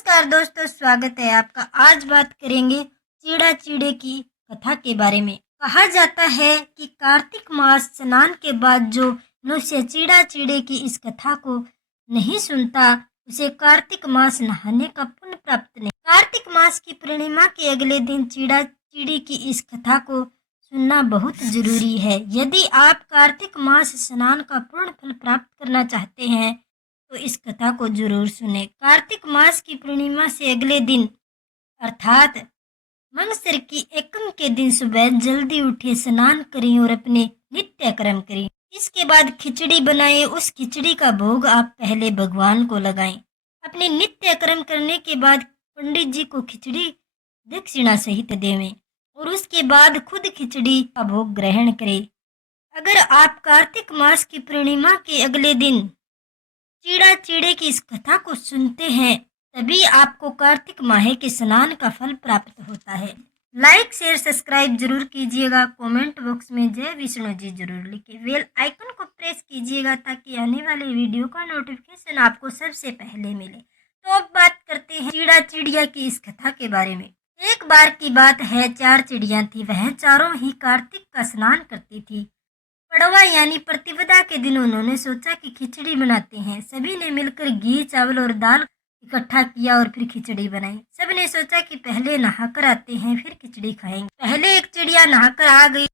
नमस्कार दोस्तों, स्वागत है आपका। आज बात करेंगे चीड़ा चिड़े की कथा के बारे में। कहा जाता है कि कार्तिक मास स्नान के बाद जो मनुष्य चीड़ा चिड़े की इस कथा को नहीं सुनता उसे कार्तिक मास नहाने का पुण्य प्राप्त नहीं। कार्तिक मास की पूर्णिमा के अगले दिन चीड़ा चिड़ी की इस कथा को सुनना बहुत जरूरी है। यदि आप कार्तिक मास स्नान का पूर्ण फल प्राप्त करना चाहते हैं तो इस कथा को जरूर सुने। कार्तिक मास की पूर्णिमा से अगले दिन अर्थात मंगसर की एकम के दिन सुबह जल्दी उठे, स्नान करें और अपने नित्य कर्म करें। इसके बाद खिचड़ी बनाएं। उस खिचड़ी का भोग आप पहले भगवान को लगाएं। अपने नित्य कर्म करने के बाद पंडित जी को खिचड़ी दक्षिणा सहित देवें और उसके बाद खुद खिचड़ी का भोग ग्रहण करें। अगर आप कार्तिक मास की पूर्णिमा के अगले दिन चीड़ा चिड़े की इस कथा को सुनते हैं तभी आपको कार्तिक माह के स्नान का फल प्राप्त होता है। लाइक शेयर सब्सक्राइब जरूर कीजिएगा। कमेंट बॉक्स में जय विष्णु जी जरूर लिखें। बेल आइकन को प्रेस कीजिएगा ताकि आने वाले वीडियो का नोटिफिकेशन आपको सबसे पहले मिले। तो अब बात करते हैं चीड़ा चिड़िया की इस कथा के बारे में। एक बार की बात है, 4 चिड़िया थी। वह चारों ही कार्तिक का स्नान करती थी। पड़वा यानी प्रतिपदा के दिन उन्होंने सोचा कि खिचड़ी बनाते हैं। सभी ने मिलकर घी, चावल और दाल इकट्ठा किया और फिर खिचड़ी बनाई। सबने सोचा कि पहले नहाकर आते हैं फिर खिचड़ी खाएंगे। पहले एक चिड़िया नहाकर आ गई,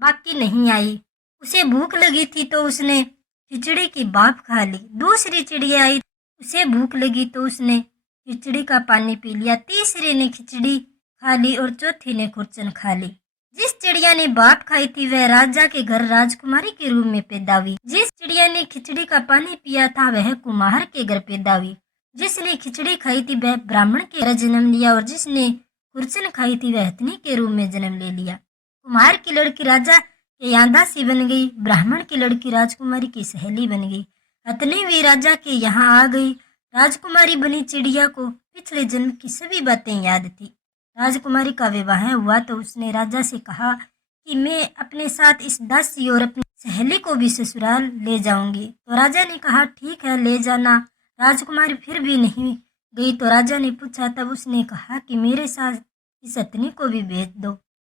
बाकी नहीं आई। उसे भूख लगी थी तो उसने खिचड़ी की भाप खा ली। दूसरी चिड़िया आई, उसे भूख लगी तो उसने खिचड़ी का पानी पी लिया। तीसरे ने खिचड़ी खा ली और चौथी ने खुरचन खा ली। जिस चिड़िया ने भाप खाई थी वह राजा के घर राजकुमारी के रूप में पैदा हुई। जिस चिड़िया ने खिचड़ी का पानी पिया था वह कुम्हार के घर पैदा हुई। जिसने खिचड़ी खाई थी वह ब्राह्मण के घर जन्म लिया और जिसने खुरचन खाई थी वह हथनी के रूप में जन्म ले लिया। कुम्हार की लड़की राजा के यहाँ दासी बन गई। ब्राह्मण की लड़की राजकुमारी की सहेली बन गई। हथनी भी राजा के यहाँ आ गई। राजकुमारी बनी चिड़िया को पिछले जन्म की सभी बातें याद थी। राजकुमारी का विवाह हुआ तो उसने राजा से कहा कि मैं अपने साथ इस दासी और अपनी सहेली को भी ससुराल ले जाऊंगी। तो राजा ने कहा ठीक है, ले जाना। राजकुमारी फिर भी नहीं गई तो राजा ने पूछा, तब उसने कहा कि मेरे साथ इस हथनी को भी भेज दो।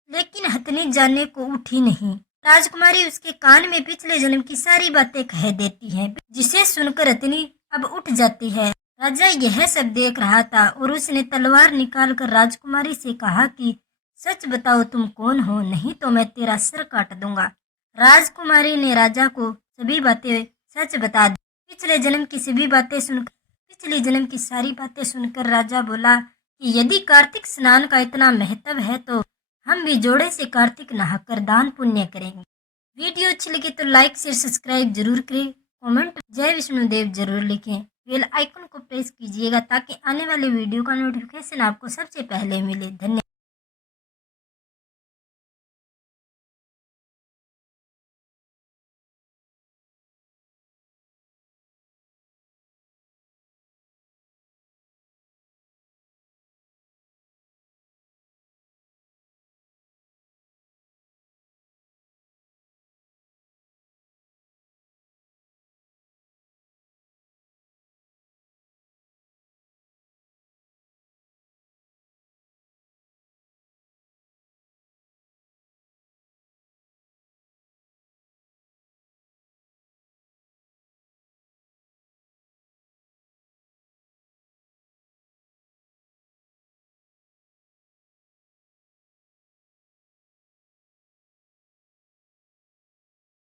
लेकिन हथनी जाने को उठी नहीं। राजकुमारी उसके कान में पिछले जन्म की सारी बातें कह देती है, जिसे सुनकर हथनी अब उठ जाती है। राजा यह सब देख रहा था और उसने तलवार निकालकर राजकुमारी से कहा कि सच बताओ तुम कौन हो, नहीं तो मैं तेरा सिर काट दूंगा। राजकुमारी ने राजा को सभी बातें सच बता दी। पिछले जन्म की सभी बातें सुनकर पिछले जन्म की सारी बातें सुनकर राजा बोला कि यदि कार्तिक स्नान का इतना महत्व है तो हम भी जोड़े से कार्तिक नहाकर दान पुण्य करेंगे। वीडियो अच्छी लगी तो लाइक शेयर सब्सक्राइब जरूर करें। कमेंट जय विष्णुदेव जरूर लिखें। बेल आइकन को प्रेस कीजिएगा ताकि आने वाले वीडियो का नोटिफिकेशन आपको सबसे पहले मिले। धन्यवाद।